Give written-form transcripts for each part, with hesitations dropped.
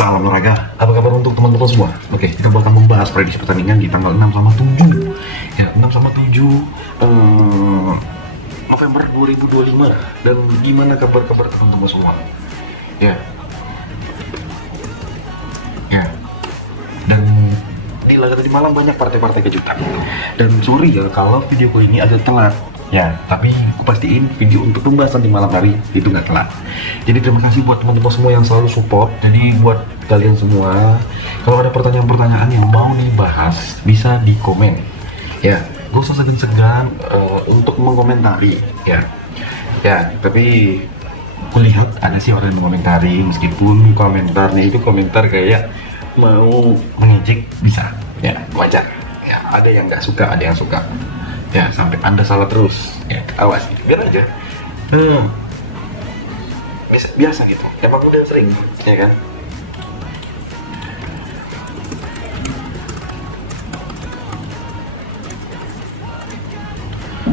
Salam olahraga, apa kabar untuk teman-teman semua? Oke, kita bakal membahas prediksi pertandingan di tanggal 6 sama 7 ya, 6 sama 7 November 2025. Dan gimana kabar-kabar teman-teman semua? Ya, ya. Dan di laga tadi malam banyak partai-partai kejutan. Dan sorry ya kalau videoku ini agak telat. Ya, tapi aku pastiin video untuk pembahasan di malam hari itu nggak telat. Jadi terima kasih buat teman-teman semua yang selalu support. Jadi buat kalian semua, kalau ada pertanyaan-pertanyaan yang mau dibahas, bisa di komen. Ya, gak usah segan-segan untuk mengomentari. Ya, tapi aku lihat ada sih orang yang mengomentari, meskipun komentarnya itu komentar kayak mau mengejek, bisa. Ya, wajar. Ya, ada yang nggak suka, ada yang suka. Ya, sampai Anda salah terus, ya awas, biar aja. Biasa gitu, emang udah sering, ya kan?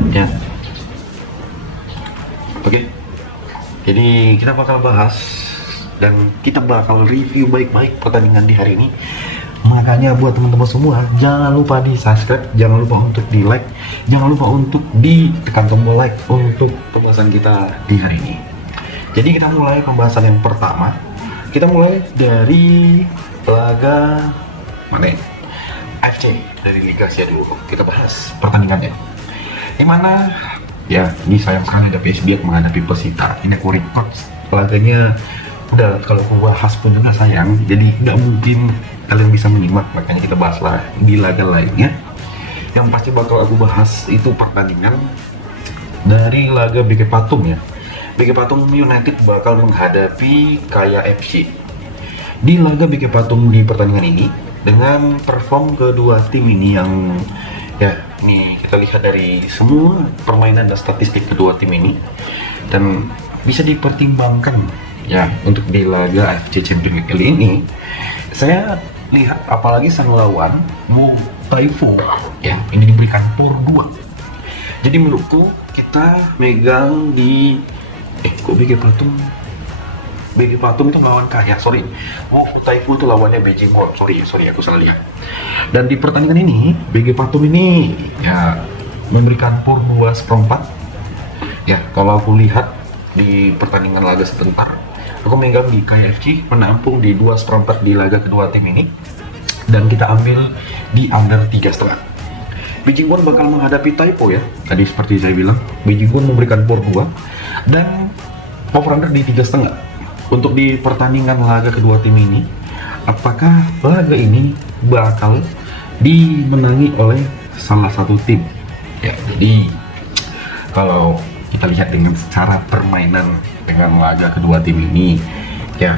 Ya, oke. Jadi kita bakal bahas dan kita bakal review baik-baik pertandingan di hari ini. Makanya buat teman-teman semua, jangan lupa di subscribe, jangan lupa untuk di like, jangan lupa untuk ditekan tombol like untuk pembahasan kita di hari ini. Jadi kita mulai pembahasan yang pertama. Kita mulai dari laga mana? AFC dari Liga Asia dulu. Kita bahas pertandingannya. Dimana ya, ini sayang sekali ada PSB menghadapi Persita. Ini aku record laganya. Udah, kalau aku bahas pun juga sayang, jadi nggak mungkin kalian bisa menyimak, makanya kita bahaslah di laga lainnya. Yang pasti bakal aku bahas itu pertandingan dari laga BK Patum ya. BK Patum United bakal menghadapi Kaya FC. Di laga BK Patum di pertandingan ini, dengan perform kedua tim ini yang ya, ini kita lihat dari semua permainan dan statistik kedua tim ini, dan bisa dipertimbangkan ya untuk di laga AFC Champions League kali ini. Saya lihat apalagi sang lawan Mu Taifo ya, ini diberikan POR 2. Jadi menurutku kita megang di kok BG Patum itu lawan Kaya, sorry, Mu Taifo itu lawannya Beijing Won, sorry aku salah lihat. Dan di pertandingan ini BG Patum ini ya memberikan POR 2/4 ya. Kalau aku lihat di pertandingan laga sebentar, aku megang di KFC menampung di 2/4 di laga kedua tim ini, dan kita ambil di under 3,5. Beijing Won bakal menghadapi Taipo ya. Tadi seperti saya bilang, Beijing Won memberikan POR 2 dan over under di 3,5. Untuk di pertandingan laga kedua tim ini, apakah laga ini bakal dimenangi oleh salah satu tim? Ya, jadi kalau kita lihat dengan secara permainan dengan laga kedua tim ini ya,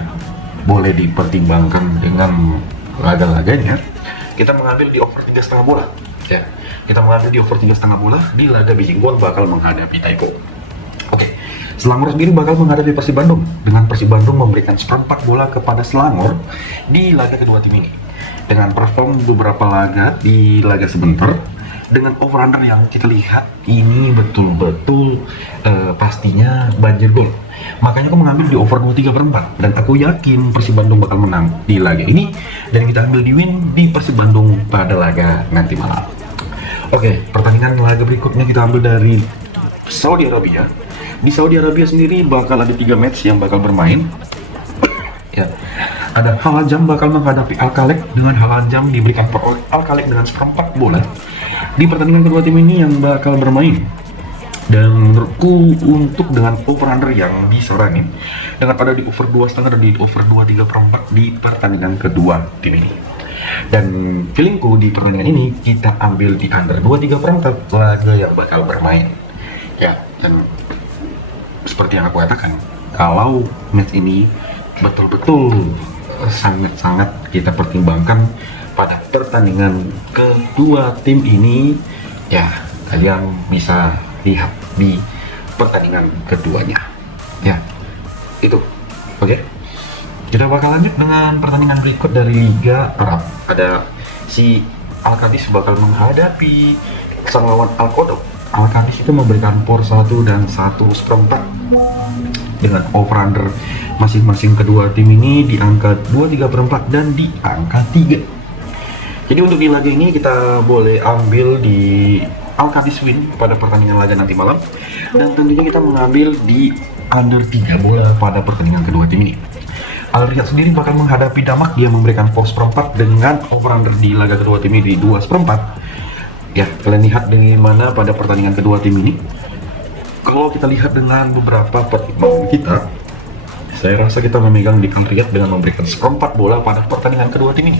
boleh dipertimbangkan dengan laga-laganya. Kita mengambil di over 3,5 bola ya. Kita mengambil di over 3,5 bola di laga Beijing Won bakal menghadapi Taipo. Oke, Selangor sendiri bakal menghadapi Persib Bandung, dengan Persib Bandung memberikan 4 bola kepada Selangor di laga kedua tim ini. Dengan perform beberapa laga di laga sebentar, dengan over under yang kita lihat ini betul-betul pastinya banjir gol. Makanya aku mengambil di over 23/4, dan aku yakin Persib Bandung bakal menang di laga ini, dan kita ambil di win di Persib Bandung pada laga nanti malam. Oke, pertandingan laga berikutnya kita ambil dari Saudi Arabia. Di Saudi Arabia sendiri bakal ada 3 match yang bakal bermain ya. Ada Al Jam bakal menghadapi Al Khalek, dengan Al Jam diberikan oleh Al Khalek dengan 1/4 bola di pertandingan kedua tim ini yang bakal bermain. Dan menurutku untuk dengan over under yang disaranin, dengan ada di over 2,5 dan di over 23/4 di pertandingan kedua tim ini. Dan feelingku di pertandingan ini kita ambil di under 23/4 laga yang bakal bermain ya. Dan seperti yang aku katakan, kalau match ini betul-betul sangat-sangat kita pertimbangkan pada pertandingan kedua tim ini ya, kalian bisa lihat di pertandingan keduanya ya. Itu oke. Kita bakal lanjut dengan pertandingan berikut dari Liga Arab. Ada si Al-Qadis bakal menghadapi sang lawan Al-Qodok. Al-Qadis itu memberikan POR 1 dan 1/4 dengan over under masing-masing kedua tim ini di angka 2/3/4 dan di angka 3. Jadi untuk di laga ini kita boleh ambil di Alcatis win pada pertandingan laga nanti malam, dan tentunya kita mengambil di under 3 bola pada pertandingan kedua tim ini. Al Riyad sendiri bakal menghadapi Damak, dia memberikan power seperempat dengan over-under di laga kedua tim ini di 2/4. Ya, kalian lihat dari mana pada pertandingan kedua tim ini. Kalau kita lihat dengan beberapa pertimbangan kita, saya rasa kita memegang di Al Riyad dengan memberikan seperempat bola pada pertandingan kedua tim ini.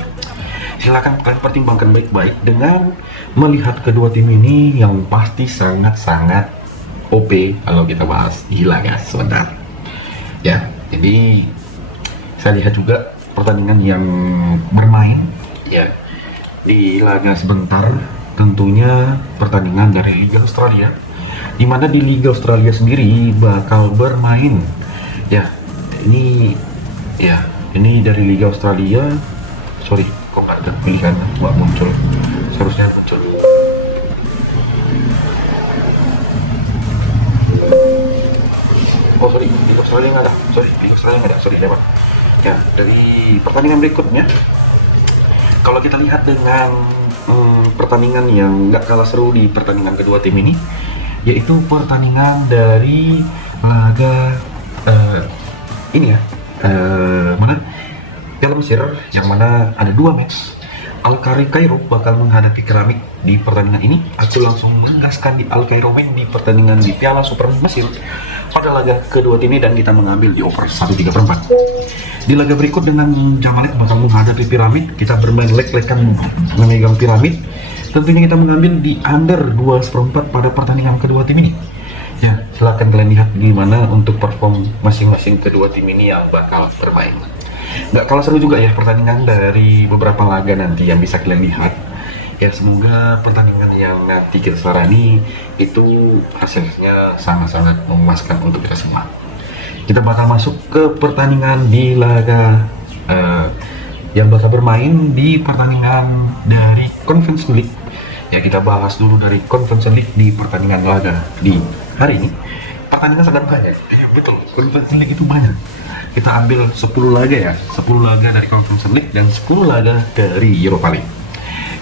Silakan kalian pertimbangkan baik-baik dengan melihat kedua tim ini yang pasti sangat-sangat OP kalau kita bahas di laga sebentar. Ya, jadi saya lihat juga pertandingan yang bermain ya di laga sebentar, tentunya pertandingan dari Liga Australia, di mana di Liga Australia sendiri bakal bermain ya ini dari Liga Australia. Sorry, kok nggak ada pilihan buat muncul, seharusnya muncul. Oh sorry, Liga Australia nggak ada, sorry lewat. Ya, dari pertandingan berikutnya, kalau kita lihat dengan pertandingan yang nggak kalah seru di pertandingan kedua tim ini, yaitu pertandingan dari laga ini ya, mana Piala Mesir, yang mana ada 2 match. Al Cairo bakal menghadapi Keramik di pertandingan ini. Aku langsung menggaskan di Al Cairo win di pertandingan di Piala Super Mesir pada laga kedua tim ini, dan kita mengambil di over 1/3/4. Di laga berikut dengan Jamalek bakal menghadapi Piramid, kita bermain leg-legan memegang Piramid. Tentunya kita mengambil di under 2/4 pada pertandingan kedua tim ini. Ya, silahkan kalian lihat gimana untuk perform masing-masing kedua tim ini yang bakal bermain. Nggak kalah seru juga ya pertandingan dari beberapa laga nanti yang bisa kalian lihat. Ya, semoga pertandingan yang nanti kita sarani itu hasilnya sangat-sangat memuaskan untuk kita semua. Kita bakal masuk ke pertandingan di laga yang bakal bermain di pertandingan dari Conference League. Ya, kita bahas dulu dari Conference League di pertandingan laga di hari ini. Pertandingan sangat banyak. Betul, Conference League itu banyak. Kita ambil 10 laga ya, 10 laga dari Conference League dan 10 laga dari Europa League.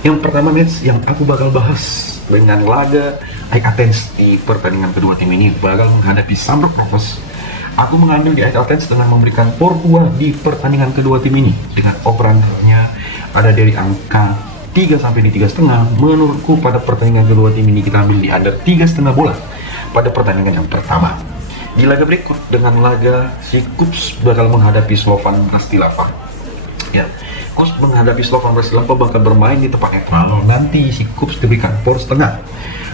Yang pertama match yang aku bakal bahas dengan laga AEK Athens di pertandingan kedua tim ini bakal menghadapi Shamrock Rovers. Aku mengambil di AEK Athens dengan memberikan power 2 di pertandingan kedua tim ini dengan over-undernya ada dari angka 3 sampai di 3,5. Menurutku pada pertandingan kedua tim ini kita ambil di under 3,5 bola pada pertandingan yang pertama. Di laga berikut dengan laga si Kups bakal menghadapi Slovan Bratislava. Ya, Kups menghadapi Slovan Bratislava bakal bermain di tempat netral. Nanti si Kups diberikan power setengah.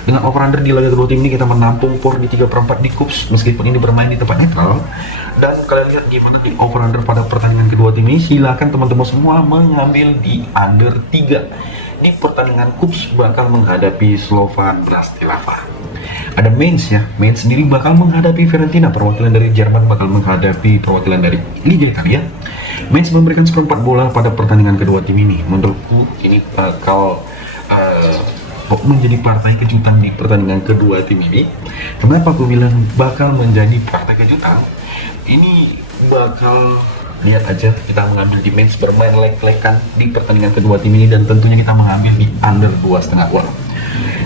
Dengan over-under di laga kedua tim ini kita menampung power di 3/4 di Kups meskipun ini bermain di tempat netral. Dan kalian lihat gimana di over-under pada pertandingan kedua tim ini. Silakan teman-teman semua mengambil di under 3 di pertandingan Kups bakal menghadapi Slovan Bratislava. Ada Mainz ya, Mainz sendiri bakal menghadapi Fiorentina, perwakilan dari Jerman bakal menghadapi perwakilan dari Liga Italia. Mainz memberikan seperempat bola pada pertandingan kedua tim ini. Menurutku ini bakal menjadi partai kejutan di pertandingan kedua tim ini. Kenapa aku bilang bakal menjadi partai kejutan? Ini bakal, lihat aja, kita mengambil di Mainz bermain leg-legan di pertandingan kedua tim ini, dan tentunya kita mengambil di under 2,5 bola.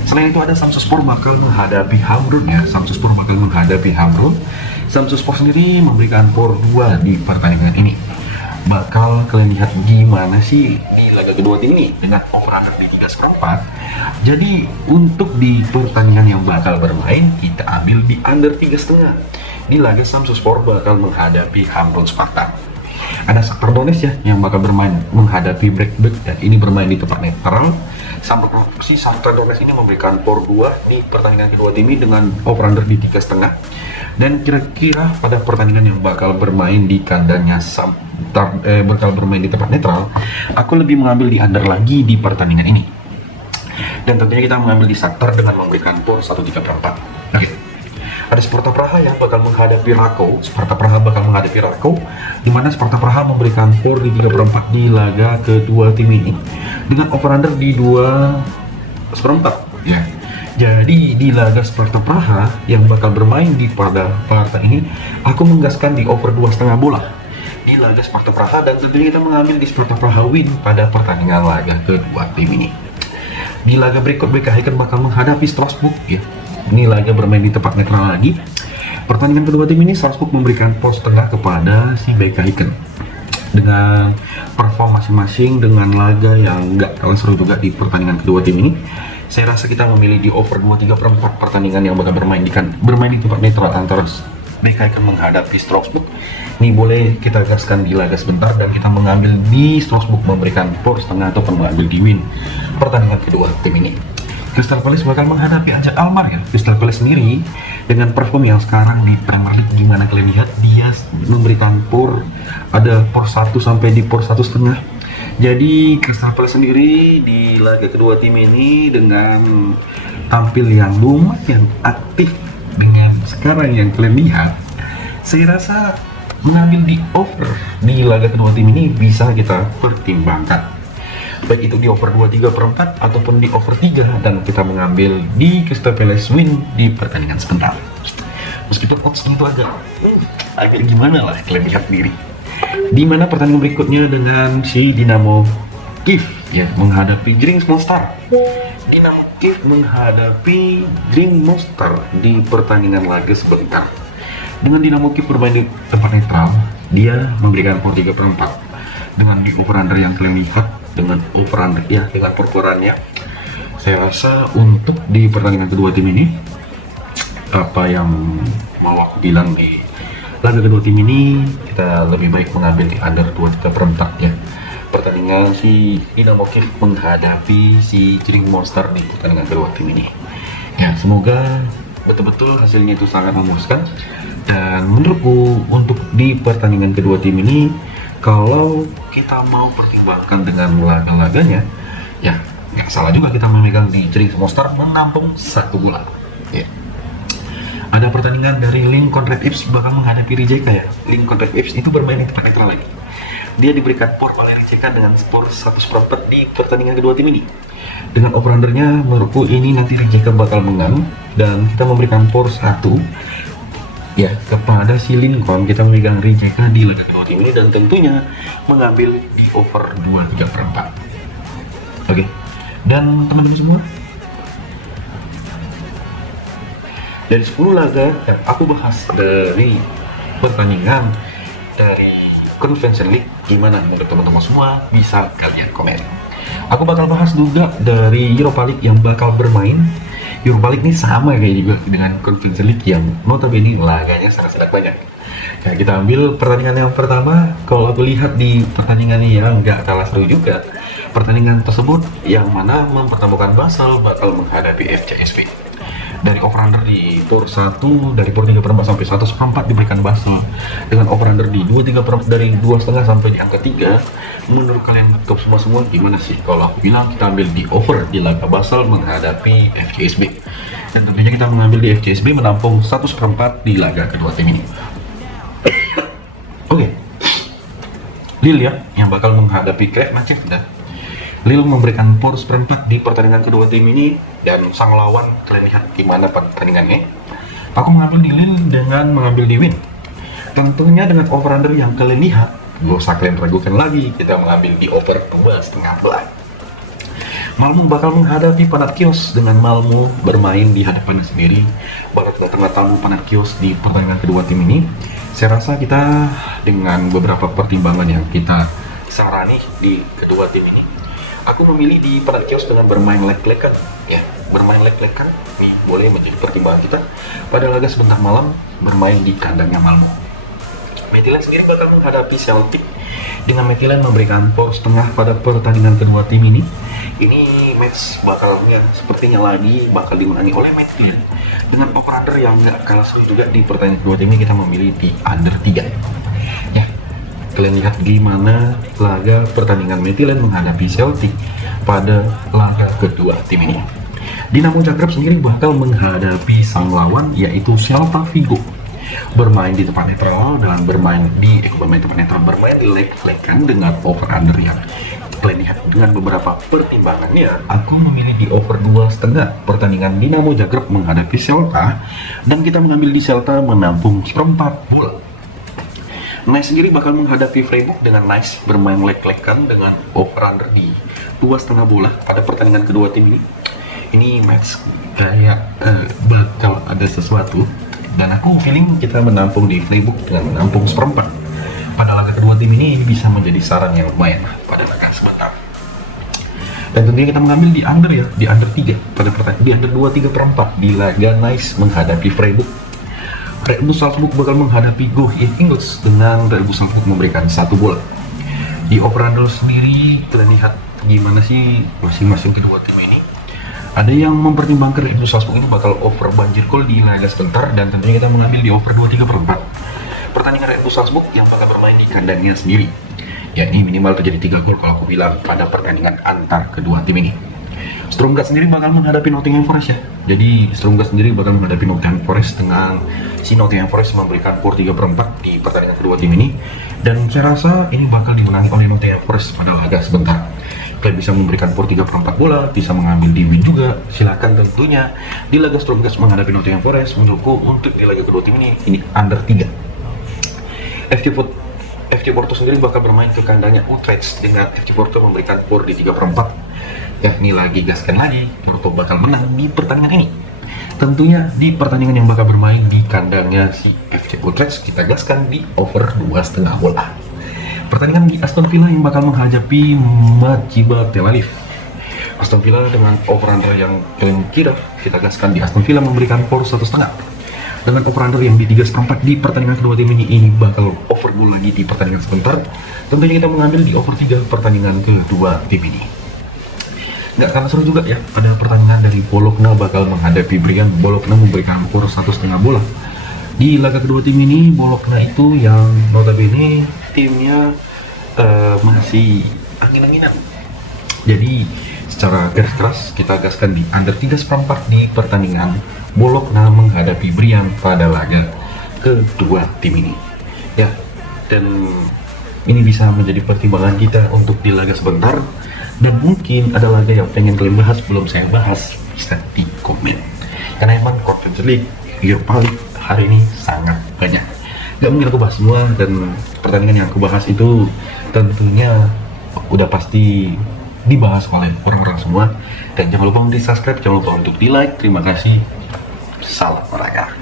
Selain itu ada Samsunspor bakal menghadapi Hamrun ya, Samsunspor bakal menghadapi Hamrun. Samsunspor sendiri memberikan power 2 di pertandingan ini. Bakal kalian lihat gimana sih di laga kedua tim ini dengan over-under di 3,4. Jadi untuk di pertandingan yang bakal bermain kita ambil di under 3,5. Di laga Samsunspor bakal menghadapi Hamrun Sparta. Ada Shakhtar Donetsk ya yang bakal bermain menghadapi Breakback, dan ini bermain di tempat netral. Si Shakhtar Donetsk ini memberikan power 2 di pertandingan kedua tim ini dengan over-under di 3,5. Dan kira-kira pada pertandingan yang bakal bermain di kandangnya bakal bermain di tempat netral, aku lebih mengambil di under lagi di pertandingan ini. Dan tentunya kita mengambil di Shakhtar dengan memberikan power 1/3/4. Oke. Ada Sparta Praha yang bakal menghadapi Rakov. Sparta Praha bakal menghadapi Rakov, di mana Sparta Praha memberikan power di 3/4 di laga kedua tim ini dengan over-under di 2/4 ya. Jadi di laga Sparta Praha yang bakal bermain di pada partai ini, aku menggaskan di over 2,5 bola di laga Sparta Praha, dan tentunya kita mengambil di Sparta Praha win pada pertandingan laga kedua tim ini. Di laga berikut BK Häcken bakal menghadapi Strasbourg ya. Ini laga bermain di tempat netral lagi. Pertandingan kedua tim ini Strasbourg memberikan pos tengah kepada si BK Häcken. Dengan perform masing-masing, dengan laga yang nggak kalah seru juga di pertandingan kedua tim ini, saya rasa kita memilih di over 2,3/4 pertandingan yang bakal bermain di tempat netral antara BK Häcken menghadapi Strasbourg. Ini boleh kita gaskan di laga sebentar dan kita mengambil di Strasbourg memberikan pos tengah ataupun mengambil di win pertandingan kedua tim ini. Crystal Palace bakal menghadapi Ajax Alkmaar ya. Crystal Palace sendiri dengan perform yang sekarang di Premier League, gimana kalian lihat, dia memberikan ada por 1 sampai di por 1,5. Jadi Crystal Palace sendiri di laga kedua tim ini dengan tampil yang lumayan aktif dengan sekarang yang kalian lihat, saya rasa mengambil di over di laga kedua tim ini bisa kita pertimbangkan, baik itu di over 2,3/4 ataupun di over 3, dan kita mengambil di Crystal Palace win di pertandingan sebentar. Meskipun oddsnya itu agak gimana lah, kalian lihat sendiri. Di mana pertandingan berikutnya dengan si Dinamo Kiev ya menghadapi Green Monster. Dinamo Kiev menghadapi Green Monster di pertandingan laga sebentar. Dengan Dinamo Kiev bermain di tempat netral, dia memberikan por 3/4 dengan di over under yang kalian lihat, dengan over under ya, dengan perporannya. Saya rasa untuk di pertandingan kedua tim ini, apa yang mau aku bilang di laga kedua tim ini, kita lebih baik mengambil di under 2,3/4 ya. Pertandingan si Dinamo Kiev menghadapi si Green Monster di pertandingan kedua tim ini. Ya, semoga betul-betul hasilnya itu sangat memuaskan. Dan menurutku untuk di pertandingan kedua tim ini, kalau kita mau pertimbangkan dengan laga-laganya, ya nggak salah juga kita memegang di Green Monster menampung 1 bola. Ya. Ada pertandingan dari Lincoln Red Imps bakal menghadapi Rijeka ya. Lincoln Red Imps itu bermain di tempat netral lagi. Dia diberikan por oleh Rijeka dengan skor 1/4 di pertandingan kedua tim ini. Dengan over undernya, menurutku ini nanti Rijeka bakal menang dan kita memberikan por 1 ya kepada si Lincoln. Kita memegang Rijeka di laga kedua tim ini dan tentunya mengambil di over 2,3/4. Oke. Dan teman-teman semua, dari 10 laga yang aku bahas dari pertandingan dari Conference League, gimana menurut teman-teman semua? Bisa kalian komen. Aku bakal bahas juga dari Europa League yang bakal bermain. Europa League ini sama kayak juga dengan Conference League yang notabene laganya sangat-sangat banyak. Nah, kita ambil pertandingan yang pertama. Kalau aku lihat di pertandingan ini yang nggak kalah seru juga, pertandingan tersebut yang mana mempertemukan Basel bakal menghadapi FCSB. Dari over under di tour 1 dari por 3/4 sampai 1/4 diberikan Basel, dengan over under di 2,3/4 dari 2,5 sampai di angka 3. Menurut kalian top semua gimana sih? Kalau aku bilang kita ambil di over di laga Basel menghadapi FCSB, dan tentunya kita mengambil di FCSB menampung 1/4 di laga kedua tim ini. Oke. Lille ya yang bakal menghadapi Cruyff Manchester. Lille memberikan por 1/4 di pertandingan kedua tim ini, dan sang lawan kalian lihat gimana pertandingannya. Aku mengambil di Lille dengan mengambil di win. Tentunya dengan over under yang kalian lihat, gak usah kalian ragukan lagi, kita mengambil di over 2,5 bola. Malmo bakal menghadapi Panathinaikos, dengan Malmo bermain di hadapan sendiri bakal tengah tamu Panathinaikos di pertandingan kedua tim ini. Saya rasa kita dengan beberapa pertimbangan yang kita sarani di kedua tim ini, aku memilih di Panathinaikos dengan bermain leg-legan ya, bermain leg-legan nih boleh menjadi pertimbangan kita pada laga sebentar malam bermain di kandangnya Malmo. Midtjylland sendiri bakal menghadapi Celtic, dengan Midtjylland memberikan por setengah pada pertandingan kedua tim ini. Ini match bakalnya sepertinya lagi bakal dimenangi oleh Midtjylland dengan over under yang nggak kalah seru juga di pertandingan kedua tim ini. Kita memilih di under 3 ya. Kalian lihat gimana laga pertandingan Midtjylland menghadapi Celtic pada laga kedua tim ini. Dinamo Zagreb sendiri bakal menghadapi sang lawan yaitu Celta Vigo, bermain di tempat netral dan bermain di tempat netral, bermain di leg-legan dengan over under yang Kalian lihat dengan beberapa pertimbangannya, aku memilih di over 2,5 pertandingan Dinamo Zagreb menghadapi Celta, dan kita mengambil di Celta menampung seperempat bola. Nice sendiri bakal menghadapi Freiburg dengan Nice bermain lek-lekan dengan over-under di 2,5 bola pada pertandingan kedua tim ini. Ini match kayak bakal ada sesuatu, dan aku feeling kita menampung di Freiburg dengan menampung seperempat. Pada laga kedua tim ini bisa menjadi saran yang lumayan pada laga sebentar. Dan tentunya kita mengambil di under ya, di under 3 pada pertandingan, di under 2,3/4 di laga Nice menghadapi Freiburg. Red Bull Salzburg bakal menghadapi Go Ahead Eagles dengan Red Bull Salzburg memberikan 1 bola. Di over-under sendiri, kalian lihat gimana sih masing-masing kedua tim ini. Ada yang mempertimbangkan Red Bull Salzburg ini bakal over banjir gol di laga sebentar, dan tentunya kita mengambil di over 2,3/4 pertandingan Red Bull Salzburg yang bakal bermain di kandangnya sendiri. Yakni minimal terjadi 3 gol kalau aku bilang pada pertandingan antar kedua tim ini. Stromgard sendiri bakal menghadapi Nottingham Forest ya. Jadi Stromgard sendiri bakal menghadapi Nottingham Forest dengan si Nottingham Forest memberikan skor 3/4 di pertandingan kedua tim ini. Dan saya rasa ini bakal dimenangi oleh Nottingham Forest pada laga sebentar. Kalian bisa memberikan skor 3/4 bola, bisa mengambil di win juga. Silakan tentunya di laga Stromgard menghadapi Nottingham Forest. Menurutku untuk di laga kedua tim ini under 3. FC Porto sendiri bakal bermain ke kandangnya Utrecht dengan FC Porto memberikan skor di 3/4. Yakni lagi gaskan lagi, Porto bakal menang di pertandingan ini. Tentunya di pertandingan yang bakal bermain di kandangnya si FC Utrecht, kita gaskan di over 2,5 bola. Pertandingan di Aston Villa yang bakal menghadapi Maccabi Tel Aviv. Aston Villa dengan over-under yang kalian kira, kita gaskan di Aston Villa memberikan skor 1,5. Dengan over-under yang di 3/4 di pertandingan kedua tim ini bakal over goal lagi di pertandingan sebentar. Tentunya kita mengambil di over 3 pertandingan kedua tim ini. Nggak kalah seru juga ya, pada pertandingan dari Bologna bakal menghadapi Brian. Bologna memberikan skor 1,5 bola. Di laga kedua tim ini, Bologna itu yang notabene timnya masih angin-anginan. Jadi secara garis keras kita gaskan di under 3/4 di pertandingan Bologna menghadapi Brian pada laga kedua tim ini. Ya, dan ini bisa menjadi pertimbangan kita untuk di laga sebentar. Dan mungkin ada laga yang pengen kalian bahas belum saya bahas, bisa di komen. Karena emang Conference League, Europa League hari ini sangat banyak. Gak mungkin aku bahas semua, dan pertandingan yang aku bahas itu tentunya udah pasti dibahas oleh orang-orang semua. Dan jangan lupa untuk di subscribe, jangan lupa untuk di like. Terima kasih. Salam olahraga.